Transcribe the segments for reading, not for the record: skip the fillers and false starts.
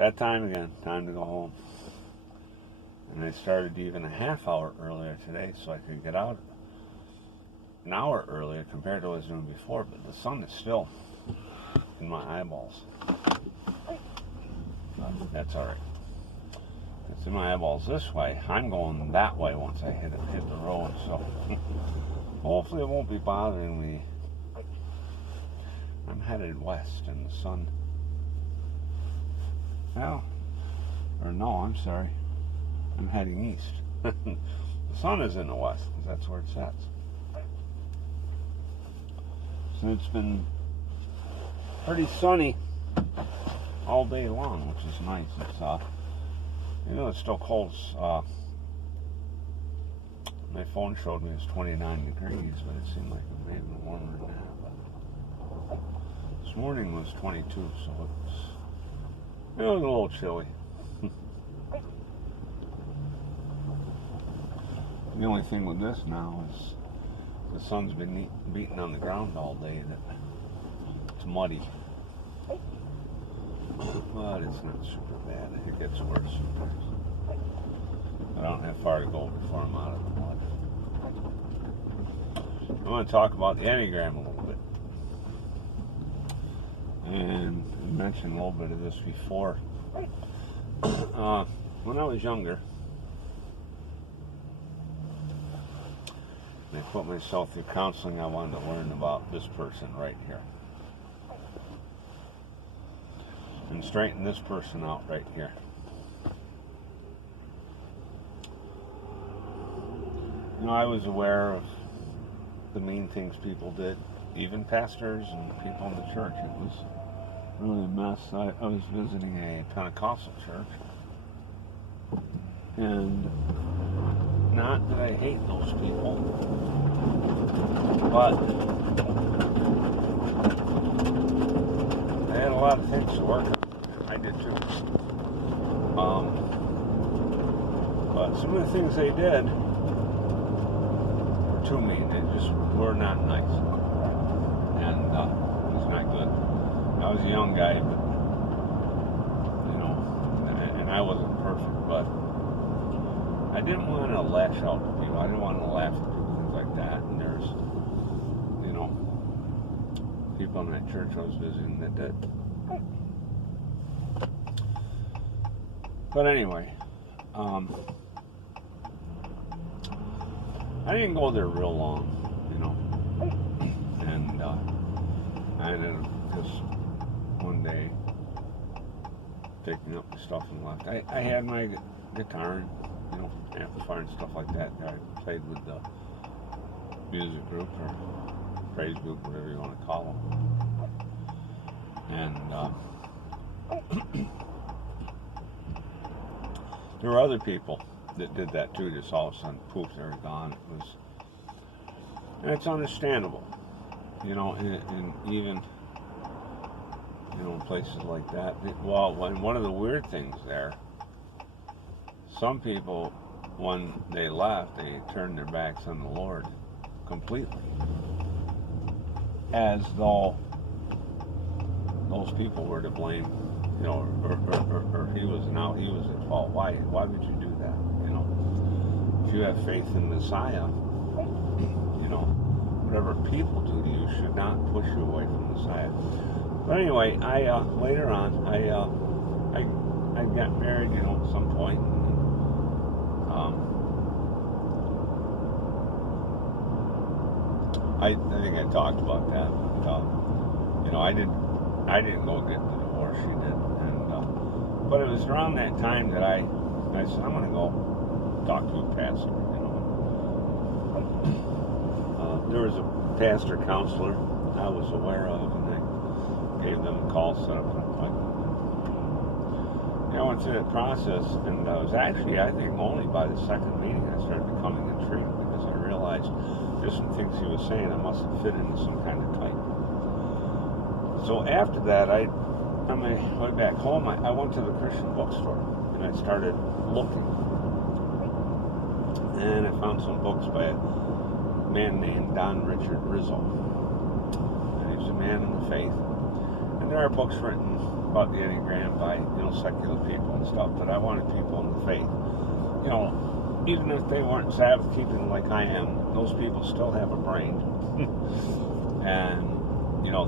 that time again. Time to go home. And I started even a half hour earlier today so I could get out an hour earlier compared to what I was doing before. But the sun is still in my eyeballs. But that's all right. It's in my eyeballs this way. I'm going that way once I hit the road. So hopefully it won't be bothering me. I'm headed west and the sun... Well, or no, I'm sorry. I'm heading east. The sun is in the west, because that's where it sets. So it's been pretty sunny all day long, which is nice. It's it's still cold. My phone showed me it's 29 degrees, but it seemed like it may have been warmer than that. But this morning was 22, so it was a little chilly. The only thing with this now is the sun's been beating on the ground all day that it's muddy. But it's not super bad. It gets worse sometimes. I don't have far to go before I'm out of the mud. I want to talk about the Enneagram a little bit. And I mentioned a little bit of this before. When I was younger, I put myself through counseling. I wanted to learn about this person right here. And straighten this person out right here. I was aware of the mean things people did, even pastors and people in the church. It was really a mess. I was visiting a Pentecostal church, and not that I hate those people, but they had a lot of things to work on. I did too. But some of the things they did were too mean. They just were not nice. And it was not good. I was a young guy, but, and I wasn't perfect, but I didn't want to lash out at people. I didn't want to laugh at people, things like that. And there's, people in that church I was visiting that did. But anyway, I didn't go there real long, and I ended up just one day picking up the stuff and left. I had my guitar and, amplifier and stuff like that. I played with the music group or praise group, whatever you want to call them. And there were other people that did that too. Just all of a sudden, poof, they're gone. And it's understandable, and even, in places like that. Well, one of the weird things there, some people, when they left, they turned their backs on the Lord completely, as though those people were to blame, or he was at fault. Why would you do that? If you have faith in Messiah, whatever people do to you should not push you away from Messiah. But anyway, later on, I got married, at some point. I think I talked about that. But, I didn't go get the divorce. She did, but it was around that time that I said, I'm going to go talk to a pastor. There was a pastor counselor I was aware of, and I gave them a call, set up an appointment. I went through that process, and I was actually, I think, only by the second meeting I started becoming intrigued, because I realized there's some things he was saying I must have fit into some kind of type. So after that, on my way back home, I went to the Christian bookstore, and I started looking. And I found some books by a man named Don Richard Rizzo. And he was a man in the faith. And there are books written about the Enneagram by, secular people and stuff, but I wanted people in the faith. Even if they weren't Sabbath keeping like I am, those people still have a brain. And,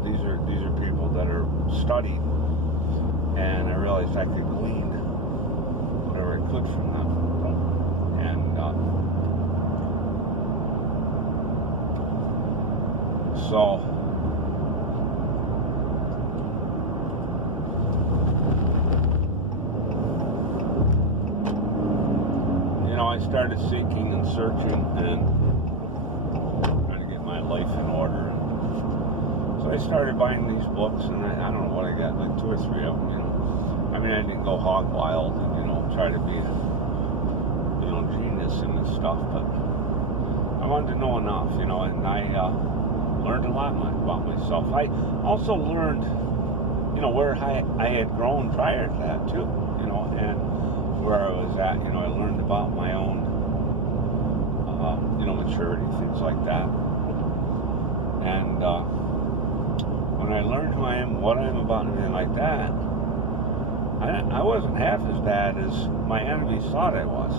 these are people that are studied, and I realized I could glean whatever I could from them. And, so, I started seeking and searching and trying to get my life in order. So I started buying these books, and I don't know what I got, like 2 or 3 of them, I mean, I didn't go hog wild and, try to be, genius in this stuff, but I wanted to know enough, and I learned a lot about myself. I also learned, where I had grown prior to that, too, and where I was at, I learned about my own, maturity, things like that. And when I learned who I am, what I am about, and everything like that, I wasn't half as bad as my enemies thought I was.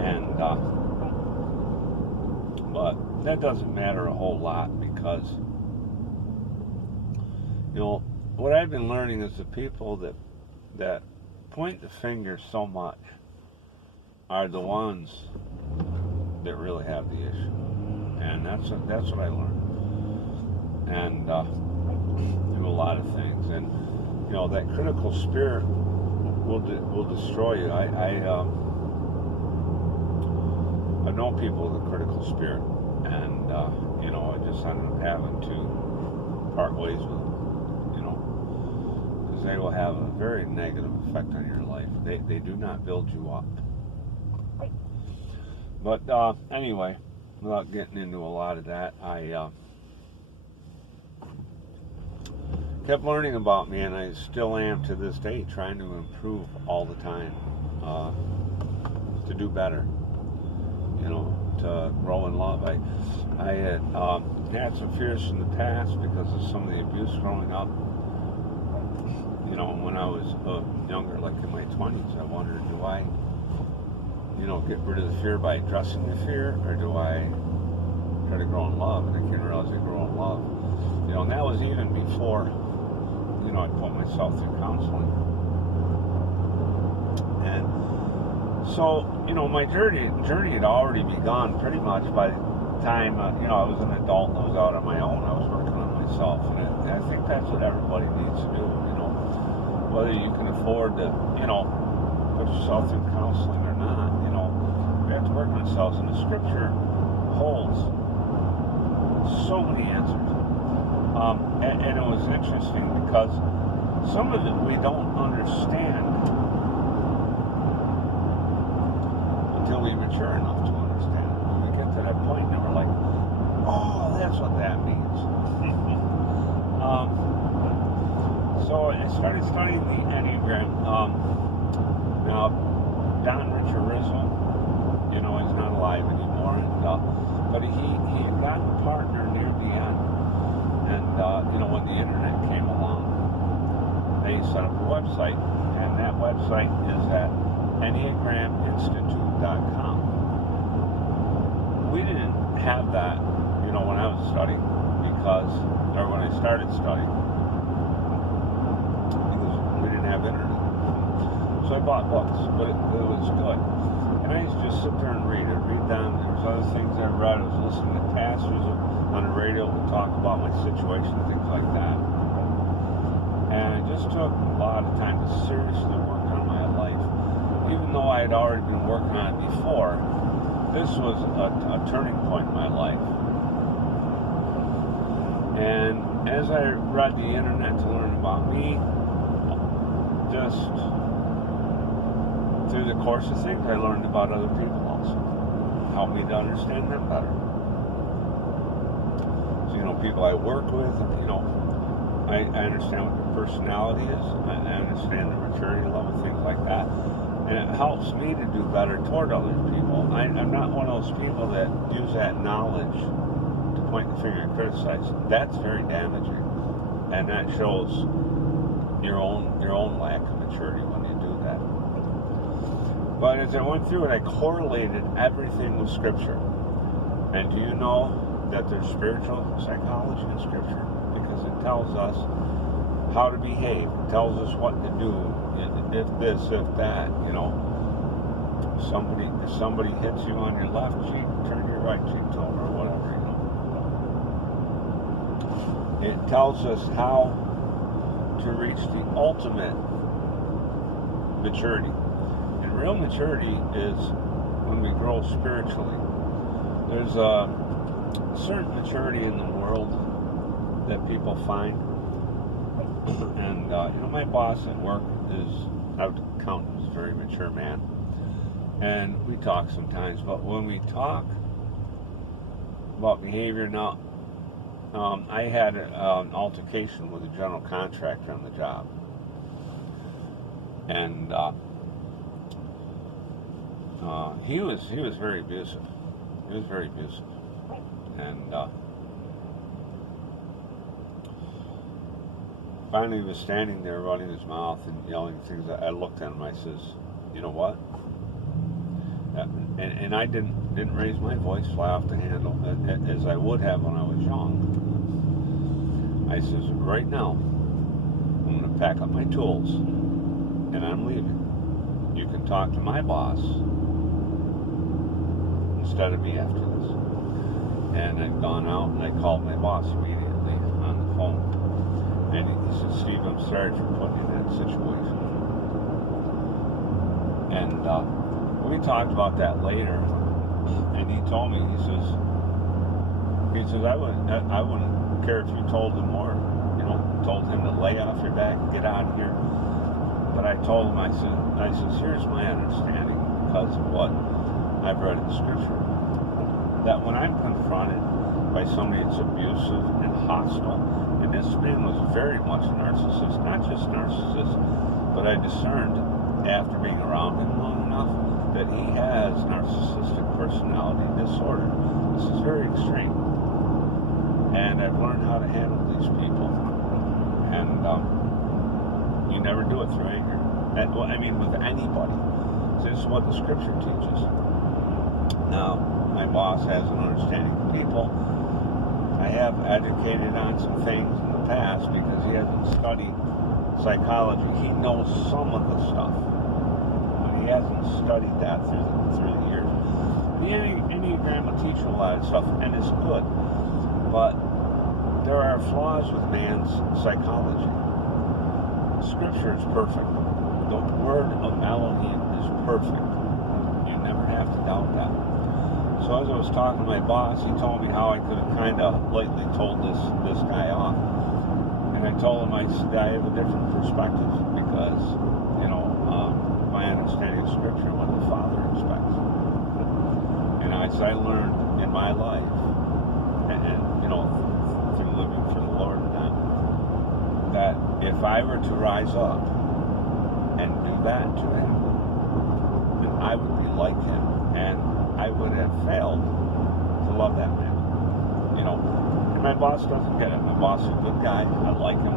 And, but that doesn't matter a whole lot, because, what I've been learning is the people that point the finger so much are the ones that really have the issue, and that's what I learned. And do a lot of things, and that critical spirit will destroy you. I've known people with a critical spirit, and I just ended up having to part ways with them, because they will have a very negative effect on your life. They do not build you up. But anyway, without getting into a lot of that, I kept learning about me, and I still am to this day, trying to improve all the time, to do better, to grow in love. I had had some fears in the past because of some of the abuse growing up. When I was younger, like in my 20s, I wondered, do I, get rid of the fear by addressing the fear, or do I try to grow in love? And I came to realize I grow in love. And that was even before, I put myself through counseling. And so, my journey had already begun pretty much by the time, I was an adult and I was out on my own. I was working on myself. And I think that's what everybody needs to do, whether you can afford to, put yourself through counseling or not, we have to work on ourselves. And the scripture holds so many answers. And it was interesting because some of it we don't understand until we mature enough to understand it. When we get to that point, and we're like, oh, that's what that means. So I started studying the Enneagram. Now, Don Richard Rizzo, he's not alive anymore, but he had gotten a partner near the end. And, when the internet came along, they set up a website, and that website is at enneagraminstitute.com. We didn't have that, when I was studying, when I started studying, because we didn't have internet. So I bought books, but it was good. And I used to just sit there and read them. There was other things I read. I was listening to pastors on the radio who would talk about my situation, things like that. And it just took a lot of time to seriously work on my life. Even though I had already been working on it before, this was a turning point in my life. And as I read the internet to learn about me, just through the course of things, I learned about other people also. Helped me to understand them better. So, people I work with, I understand what their personality is. I understand the maturity level, things like that. And it helps me to do better toward other people. I'm not one of those people that use that knowledge to point the finger and criticize. That's very damaging. and that shows your own lack of maturity when you do that. But as I went through it, I correlated everything with Scripture. And do you know that there's spiritual psychology in Scripture? Because it tells us how to behave. It tells us what to do. If this, if that, you know. If somebody hits you on your left cheek, turn your right cheek to them or whatever, you know. It tells us how to reach the ultimate maturity. And real maturity is when we grow spiritually. There's a certain maturity in the world that people find. And, you know, my boss at work I would count him as a very mature man. And we talk sometimes, but when we talk about behavior, now, I had an altercation with a general contractor on the job. And he was very abusive. He was very abusive. And finally he was standing there running his mouth and yelling things. I looked at him, I says, you know what? And I didn't raise my voice, fly off the handle, as I would have when I was young. I says, right now, I'm going to pack up my tools, and I'm leaving. You can talk to my boss instead of me after this. And I've gone out, and I called my boss immediately on the phone. And he said, Steve, I'm sorry for putting you in that situation. And we talked about that later, and he told me, he says, I wouldn't care if you told him more, you know, told him to lay off your back, get out of here. But I told him, I said, here's my understanding, because of what I've read in Scripture, that when I'm confronted by somebody that's abusive and hostile, and this man was very much a narcissist, not just narcissist, but I discerned after being around him long enough that he has narcissistic personality disorder. This is very extreme. And I've learned how to handle these people. And you never do it through anger. I mean, with anybody. This is what the Scripture teaches. Now, my boss has an understanding of people. I have educated on some things in the past because he hasn't studied psychology. He knows some of the stuff. He hasn't studied that through the years. The Enneagram will teach you a lot of stuff, and it's good. But there are flaws with man's psychology. Scripture is perfect. The word of Elohim is perfect. You never have to doubt that. So as I was talking to my boss, he told me how I could have kind of lately told this guy off. And I told him, I said, I have a different perspective because, you know, my understanding of Scripture and what the Father expects. And I learned in my life, and you know, through living for the Lord now, that if I were to rise up and do that to him, then I would be like him, and I would have failed to love that man. You know, and my boss doesn't get it. My boss is a good guy. I like him.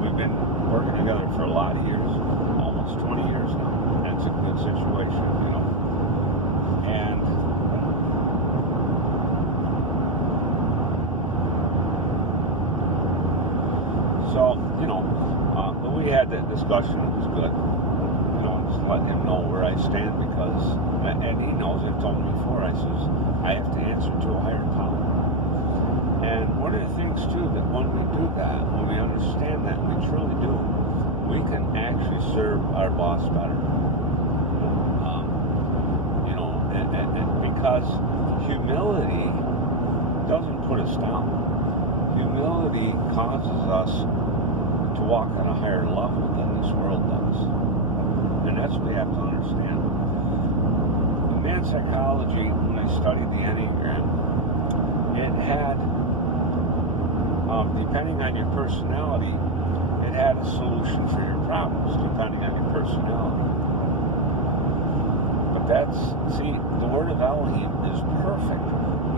We've been working together for a lot of years, almost 20 years now. It's a good situation, you know. And so, you know, but we had that discussion. It was good, you know, just letting him know where I stand because, and he knows. I've told him before. I says I have to answer to a higher power. And one of the things too that when we do that, when we understand that, we truly do, we can actually serve our boss better. Because humility doesn't put us down. Humility causes us to walk on a higher level than this world does. And that's what we have to understand. In man's psychology, when I studied the Enneagram, it had, depending on your personality, it had a solution for your problems, depending on your personality. The word of Elohim is perfect.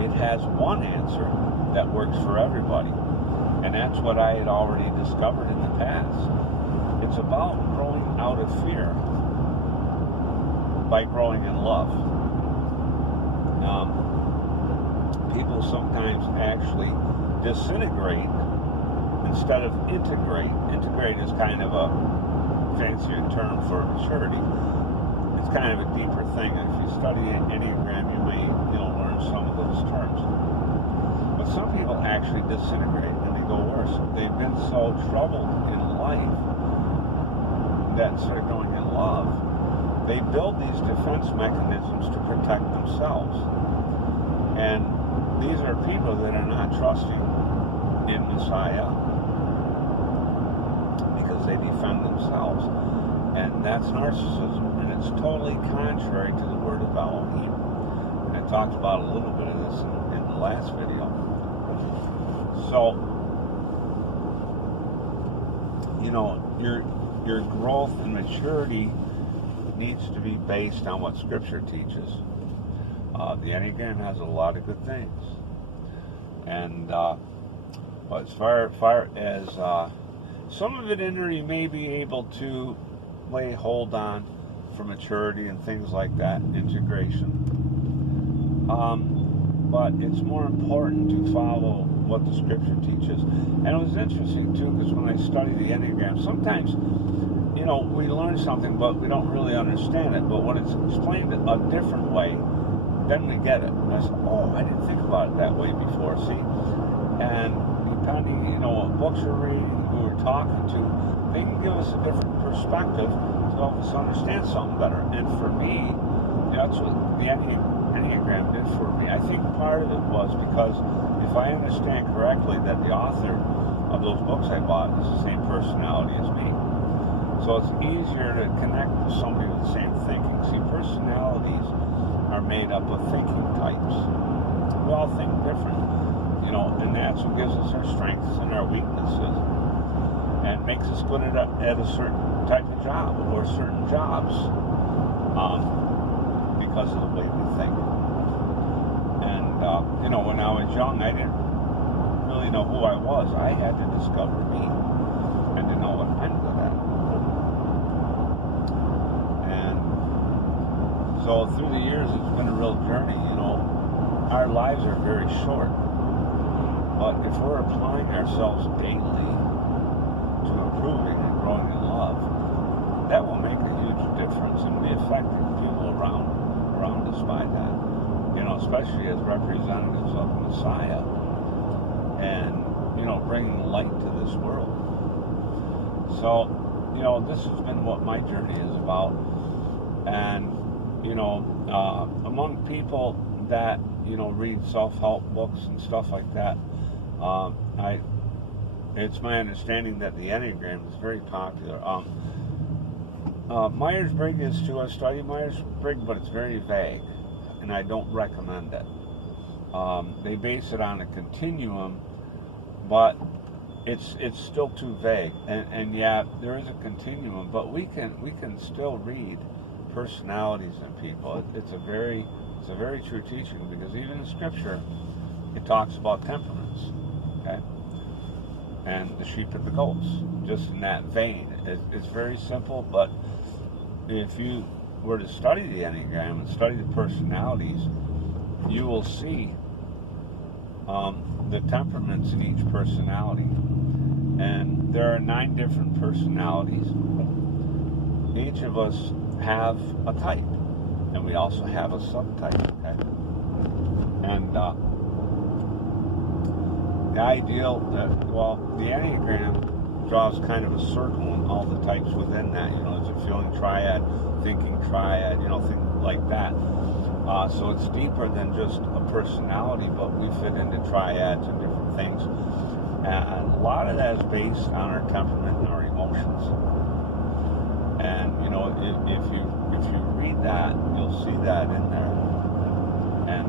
It has one answer that works for everybody. And And that's what I had already discovered in the past. It's about growing out of fear by growing in love. People sometimes actually disintegrate instead of integrate. Integrate is kind of a fancier term for maturity. It's kind of a deeper thing. And if you study Enneagram, you may learn some of those terms. But some people actually disintegrate and they go worse. They've been so troubled in life that instead of going in love, they build these defense mechanisms to protect themselves. And these are people that are not trusting in Messiah because they defend themselves. And that's narcissism. And it's totally contrary to the word of Elohim. And I talked about a little bit of this in the last video. So, your growth and maturity needs to be based on what Scripture teaches. The Enneagram has a lot of good things. And as far as some of it in there you may be able to lay hold on for maturity and things like that, integration. But it's more important to follow what the Scripture teaches. And it was interesting too, because when I study the Enneagram, sometimes we learn something but we don't really understand it. But when it's explained a different way, then we get it. And I said, I didn't think about it that way before, see? And depending, what books we're reading, who we're talking to, they can give us a different perspective to help us understand something better. And for me, that's what the Enneagram did for me. I think part of it was because if I understand correctly that the author of those books I bought is the same personality as me. So it's easier to connect with somebody with the same thinking. See, personalities are made up of thinking types. We all think different, and that's what gives us our strengths and our weaknesses, and makes us good at a certain type of job or certain jobs because of the way we think. And when I was young, I didn't really know who I was. I had to discover me and to know what I'm good at. And so through the years, it's been a real journey. Our lives are very short. But if we're applying ourselves daily to improving and growing in love, that will make a huge difference and be affecting people around us by that. Especially as representatives of Messiah and, bringing light to this world. So, this has been what my journey is about. And, among people that, read self-help books and stuff like that, it's my understanding that the Enneagram is very popular. Myers-Briggs is too. I studied Myers-Briggs, but it's very vague, and I don't recommend it. They base it on a continuum, but it's still too vague. And yeah, there is a continuum, but we can still read personalities in people. It's a very true teaching, because even in Scripture, it talks about temperaments, okay? And the sheep and the goats, just in that vein. It's very simple, but if you were to study the Enneagram and study the personalities, you will see the temperaments in each personality. And there are 9 different personalities. Each of us have a type, and we also have a subtype, okay? And the ideal, the Enneagram draws kind of a circle and all the types within that. There's a feeling triad, thinking triad, things like that. So it's deeper than just a personality, but we fit into triads and different things. And a lot of that is based on our temperament and our emotions. And if you read that, you'll see that in there. And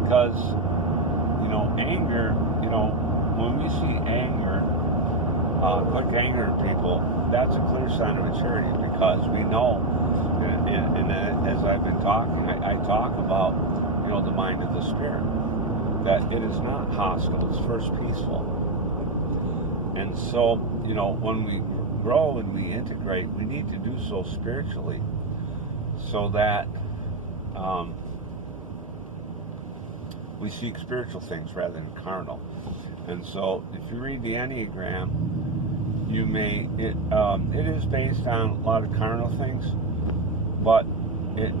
because anger, when we see anger, quick anger in people, that's a clear sign of maturity, because we know, and as I've been talking, I talk about, the mind of the spirit. that it is not hostile, it's first peaceful. And so, when we grow and we integrate, we need to do so spiritually so that we seek spiritual things rather than carnal. And so, if you read the Enneagram, it is based on a lot of carnal things, but it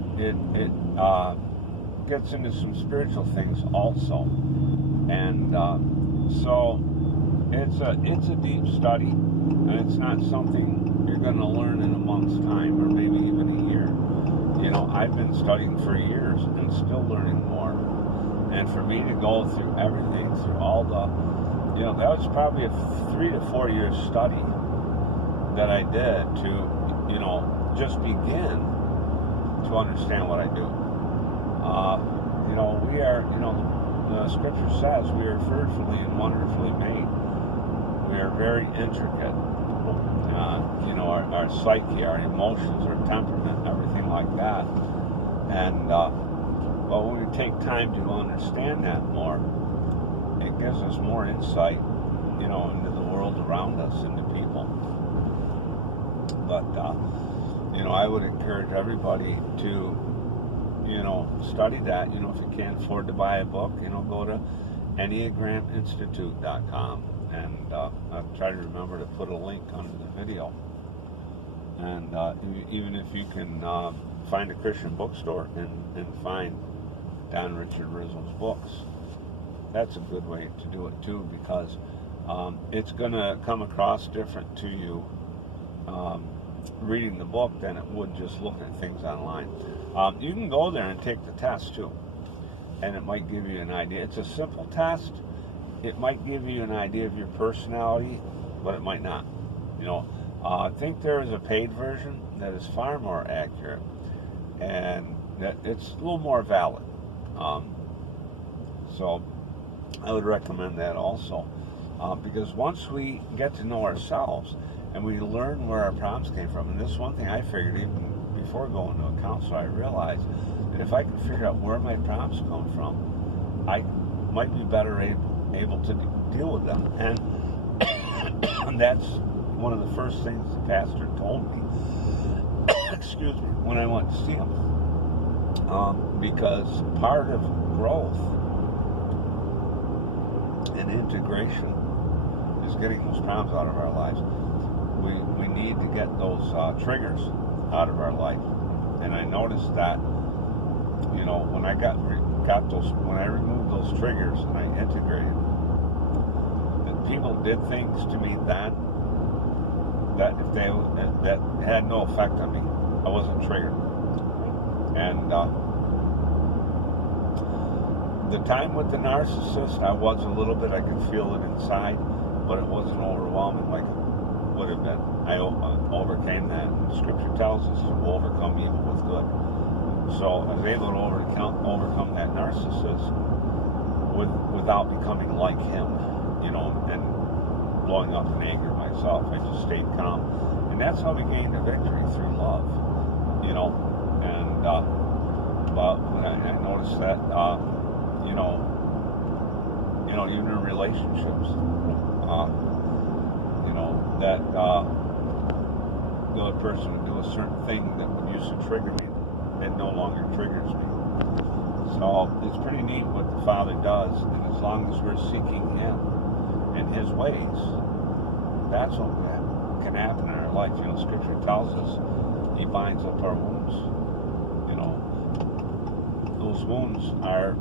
gets into some spiritual things also. And so it's a deep study, and it's not something you're going to learn in a month's time or maybe even a year. I've been studying for years and still learning more. And for me to go through everything, through all the, that was probably a 3 to 4 year study that I did to, just begin to understand what I do. We are, the scripture says we are fearfully and wonderfully made. We are very intricate. Our psyche, our emotions, our temperament, everything like that. And, but when we take time to understand that more, it gives us more insight, into the world around us, into people. But, I would encourage everybody to, study that. If you can't afford to buy a book, go to EnneagramInstitute.com, and I'll try to remember to put a link under the video. And even if you can find a Christian bookstore and find Don Richard Rizzo's books, that's a good way to do it too, because it's going to come across different to you reading the book than it would just looking at things online. You can go there and take the test too, and it might give you an idea. It's a simple test. It might give you an idea of your personality, but it might not. I think there is a paid version that is far more accurate, and that it's a little more valid. So I would recommend that also, because once we get to know ourselves and we learn where our problems came from, and this is one thing I figured even before going to a counselor, I realized that if I can figure out where my problems come from, I might be better able to deal with them. And that's one of the first things the pastor told me, excuse me, when I went to see him. Because part of growth and integration is getting those problems out of our lives. We need to get those triggers out of our life. And I noticed that, when I when I removed those triggers and I integrated, that people did things to me then that had no effect on me. I wasn't triggered. And the time with the narcissist, I was a little bit, I could feel it inside, but it wasn't overwhelming like it would have been. I overcame that. Scripture tells us to overcome evil with good. So I was able to overcome that narcissist without becoming like him, and blowing up in anger myself. I just stayed calm. And that's how we gained a victory, through love, and but when I noticed that, even in relationships, that the other person would do a certain thing that would used to trigger me, it no longer triggers me. So it's pretty neat what the Father does, and as long as we're seeking Him and His ways, that's what can happen in our life. Scripture tells us He binds up our wounds. Those wounds are,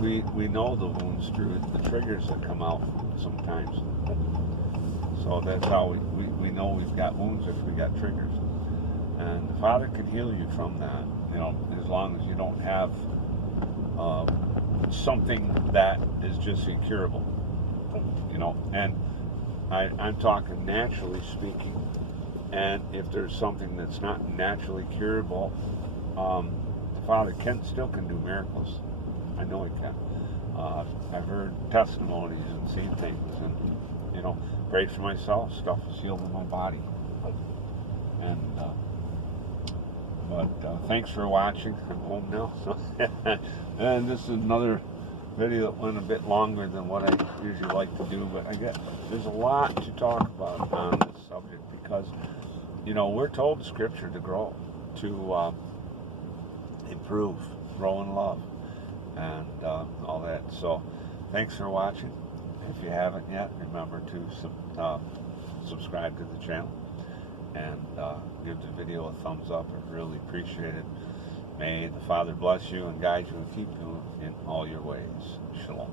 we know the wounds through the triggers that come out sometimes. So that's how we know we've got wounds, if we got triggers. And the Father can heal you from that, as long as you don't have something that is just incurable, And I'm talking naturally speaking. And if there's something that's not naturally curable, the Father still can do miracles. I know He can. I've heard testimonies and seen things, and prayed for myself. Stuff was healed in my body. And but thanks for watching. I'm home now. And this is another video that went a bit longer than what I usually like to do, but there's a lot to talk about on this subject because, we're told in Scripture to grow, to improve, grow in love, and all that. So, thanks for watching. If you haven't yet, remember to subscribe to the channel and give the video a thumbs up. I'd really appreciate it. May the Father bless you and guide you and keep you in all your ways. Shalom.